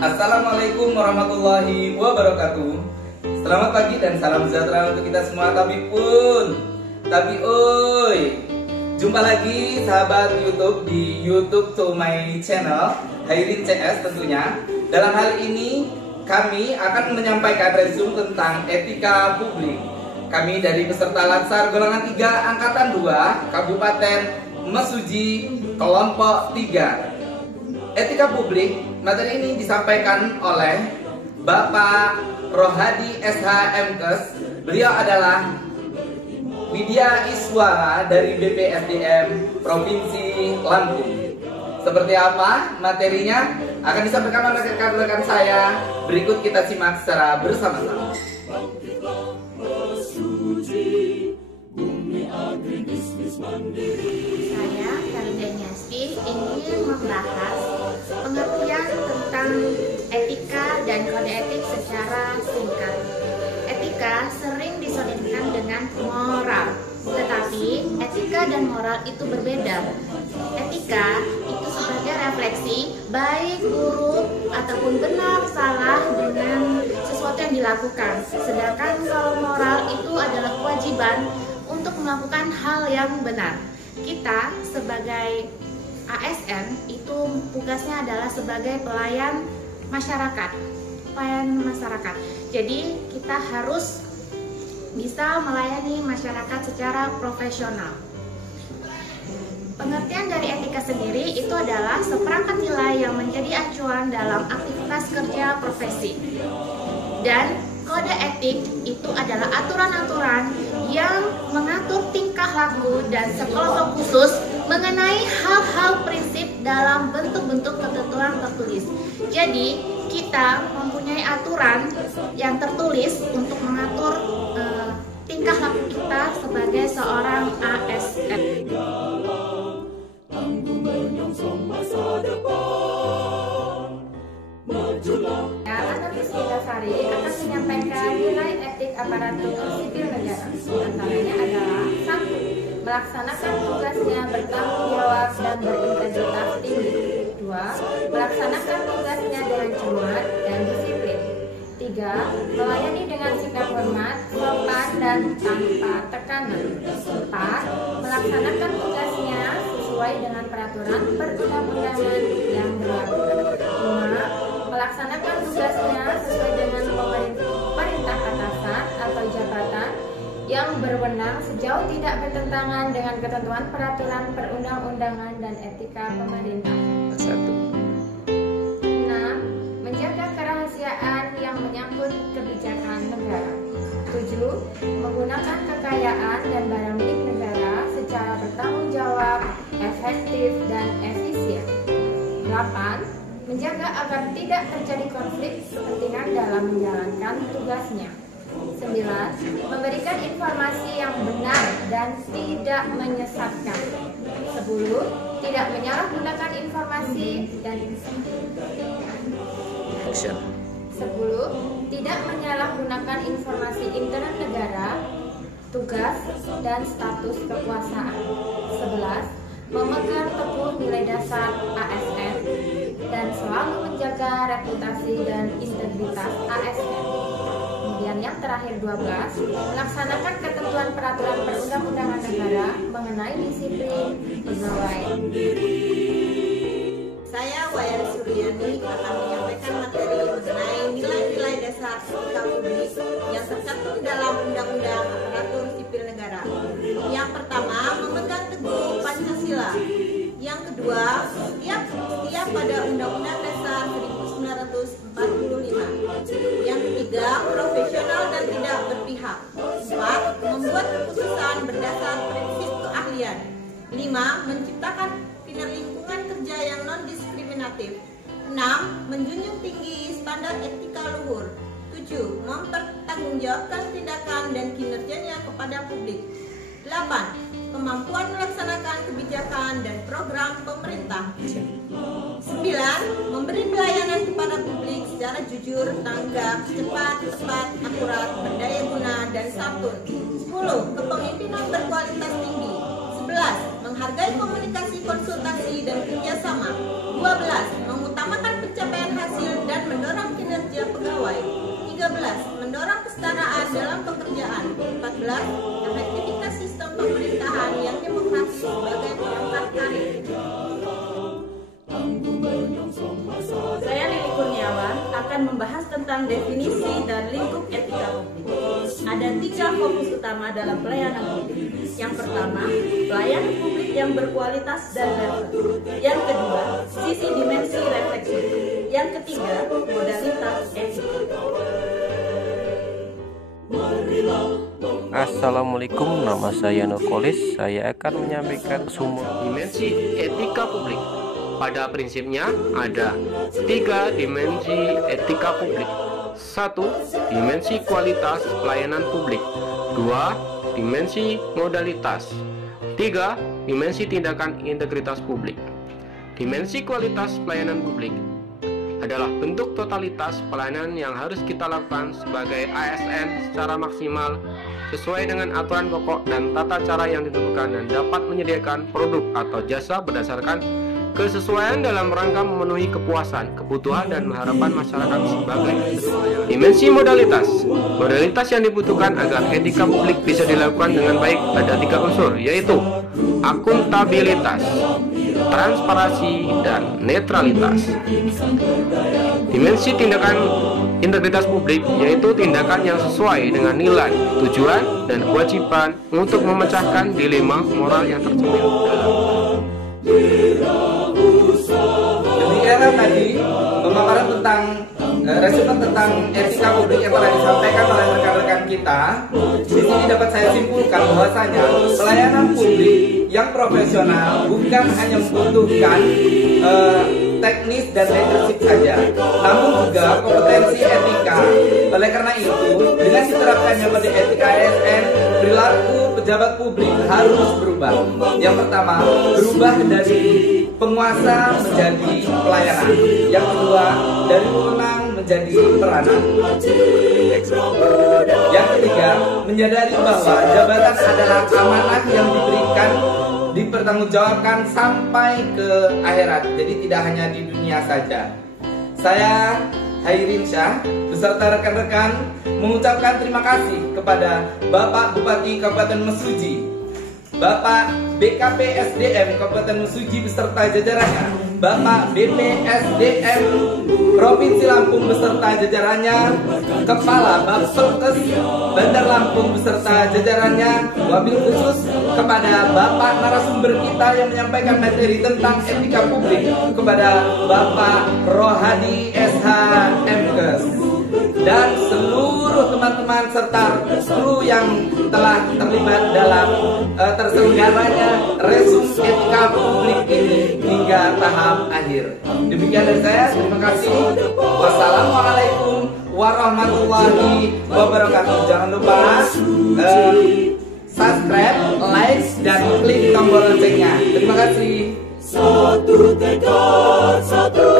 Assalamualaikum warahmatullahi wabarakatuh. Selamat pagi dan salam sejahtera untuk kita semua. Tapi oi, jumpa lagi sahabat YouTube di YouTube to my channel Hairin CS tentunya. Dalam hal ini kami akan menyampaikan resume tentang etika publik. Kami dari peserta Latsar golongan 3 angkatan 2 Kabupaten Mesuji kelompok 3. Etika publik, materi ini disampaikan oleh Bapak Rohadi SHMKes. Beliau adalah Widya Iswara dari BPSDM Provinsi Lampung. Seperti apa materinya akan disampaikan oleh rekan-rekan saya. Berikut kita simak secara bersama-sama. Saya, Karina Nyaspi, ingin membahas pengertian tentang etika dan kode etik secara singkat. Etika sering disandingkan dengan moral, tetapi etika dan moral itu berbeda. Etika itu sebagai refleksi baik buruk ataupun benar salah dengan sesuatu yang dilakukan. Sedangkan kalau moral itu adalah kewajiban untuk melakukan hal yang benar. Kita sebagai ASN itu tugasnya adalah sebagai pelayan masyarakat. Jadi kita harus bisa melayani masyarakat secara profesional. Pengertian dari etika sendiri itu adalah seperangkat nilai yang menjadi acuan dalam aktivitas kerja profesi. Dan kode etik itu adalah aturan-aturan yang mengatur tingkah laku dan sekelompok khusus mengenai hal-hal prinsip dalam bentuk-bentuk ketentuan tertulis. Jadi, kita mempunyai aturan yang tertulis untuk mengatur tingkah laku kita sebagai seorang ASN. Analisis Dasari akan menyampaikan nilai etik aparatur sipil negara. Antaranya adalah 1. Melaksanakan tugasnya bertanggung jawab dan berintegritas tinggi. 2. Melaksanakan tugasnya dengan cermat dan disiplin. 3. Melayani dengan sikap hormat, sopan dan tanpa tekanan. 4. Melaksanakan tugasnya sesuai dengan peraturan perundang-undangan yang berlaku. 5. Melaksanakan tugasnya sesuai dengan perintah atasan atau jabatan yang berwenang sejauh tidak bertentangan dengan ketentuan peraturan perundang-undangan dan etika pemerintah. 6. Menjaga kerahasiaan yang menyangkut kebijakan negara. 7. Menggunakan kekayaan dan barang milik negara secara bertanggung jawab, efektif, dan efisien. 8. Menjaga agar tidak terjadi konflik kepentingan dalam menjalankan tugasnya. 9. Memberikan informasi yang benar dan tidak menyesatkan. 10. Tidak menyalahgunakan informasi dan 10. Tidak menyalahgunakan informasi internal negara, tugas, dan status kekuasaan. 11. Memegang teguh nilai dasar ASN dan selalu menjaga reputasi dan integritas ASN. Kemudian yang terakhir 12, melaksanakan ketentuan peraturan perundang-undangan negara mengenai disiplin pegawai. Saya Wayan Suryani akan menyampaikan materi mengenai nilai-nilai dasar etika publik yang tercantum dalam Undang-Undang Aparatur Sipil Negara. Yang pertama, memegang teguh Pancasila. Yang kedua, setia pada Undang-Undang Dasar 1945. Yang ketiga, profesional dan tidak berpihak. 4. Membuat keputusan berdasar prinsip keahlian. 5. Menciptakan lingkungan kerja yang non-diskriminatif. 6. Menjunjung tinggi standar etika luhur. 7. Mempertanggungjawabkan tindakan dan kinerjanya kepada publik. 8. Kemampuan melaksanakan kebijakan dan program pemerintah. 9. Memberi pelayanan kepada publik secara jujur, tanggap, cepat, tepat, akurat, berdaya guna, dan santun. 10. Kepemimpinan berkualitas tinggi. 11. Menghargai komunikasi, konsultasi, dan kerjasama. 12. Mengutamakan pencapaian hasil dan 11, efektivitas sistem pemerintahan yang demokratis sebagai perangkat karir. Saya Lili Kurniawan akan membahas tentang definisi dan lingkup etika publik. Ada 3 fokus utama dalam pelayanan publik. Yang pertama, pelayanan publik yang berkualitas dan relevan. Yang kedua, sisi dimensi refleksi. Yang ketiga, modalitas etika. Assalamualaikum, nama saya Nurkolis. Saya akan menyampaikan sumber dimensi etika publik. Pada prinsipnya ada 3 dimensi etika publik. 1. Dimensi kualitas pelayanan publik. 2. Dimensi modalitas. 3. Dimensi tindakan integritas publik. Dimensi kualitas pelayanan publik adalah bentuk totalitas pelayanan yang harus kita lakukan sebagai ASN secara maksimal sesuai dengan aturan pokok dan tata cara yang ditentukan dan dapat menyediakan produk atau jasa berdasarkan kesesuaian dalam rangka memenuhi kepuasan, kebutuhan, dan harapan masyarakat sebagai dimensi modalitas. Modalitas yang dibutuhkan agar etika publik bisa dilakukan dengan baik ada 3 unsur, yaitu akuntabilitas, transparansi, dan netralitas. Dimensi tindakan integritas publik yaitu tindakan yang sesuai dengan nilai, tujuan, dan kewajiban untuk memecahkan dilema moral yang tercermin dalam. Demikianlah tadi pemaparan tentang resumen tentang etika publik yang telah disampaikan oleh rekan-rekan kita. Di sini dapat saya simpulkan bahwasanya pelayanan publik yang profesional bukan hanya membutuhkan teknis dan leadership saja, namun juga kompetensi etika. Oleh karena itu, dengan diterapkannya pada etika ASN, perilaku pejabat publik harus berubah. Yang pertama, berubah dari penguasa menjadi pelayanan. Yang kedua, dari pemenang menjadi peranan. Yang ketiga, menyadari bahwa jabatan adalah amanah yang diberikan, dipertanggungjawabkan sampai ke akhirat. Jadi tidak hanya di dunia saja. Saya Hairin Syah beserta rekan-rekan mengucapkan terima kasih kepada Bapak Bupati Kabupaten Mesuji, Bapak BKP SDM Kabupaten Mesuji beserta jajarannya, Bapak BPSDM Provinsi Lampung beserta jajarannya, Kepala Bapelkes Bandar Lampung beserta jajarannya, wabil khusus kepada Bapak narasumber kita yang menyampaikan materi tentang etika publik, kepada Bapak Rohadi SH MKes, dan seluruh teman-teman serta kru yang telah terlibat dalam terselenggaranya resume etika publik ini hingga tahap akhir. Demikian dari saya, terima kasih. Wassalamualaikum warahmatullahi wabarakatuh. Jangan lupa subscribe, like, dan klik tombol loncengnya. Terima kasih. Satu tekad, satu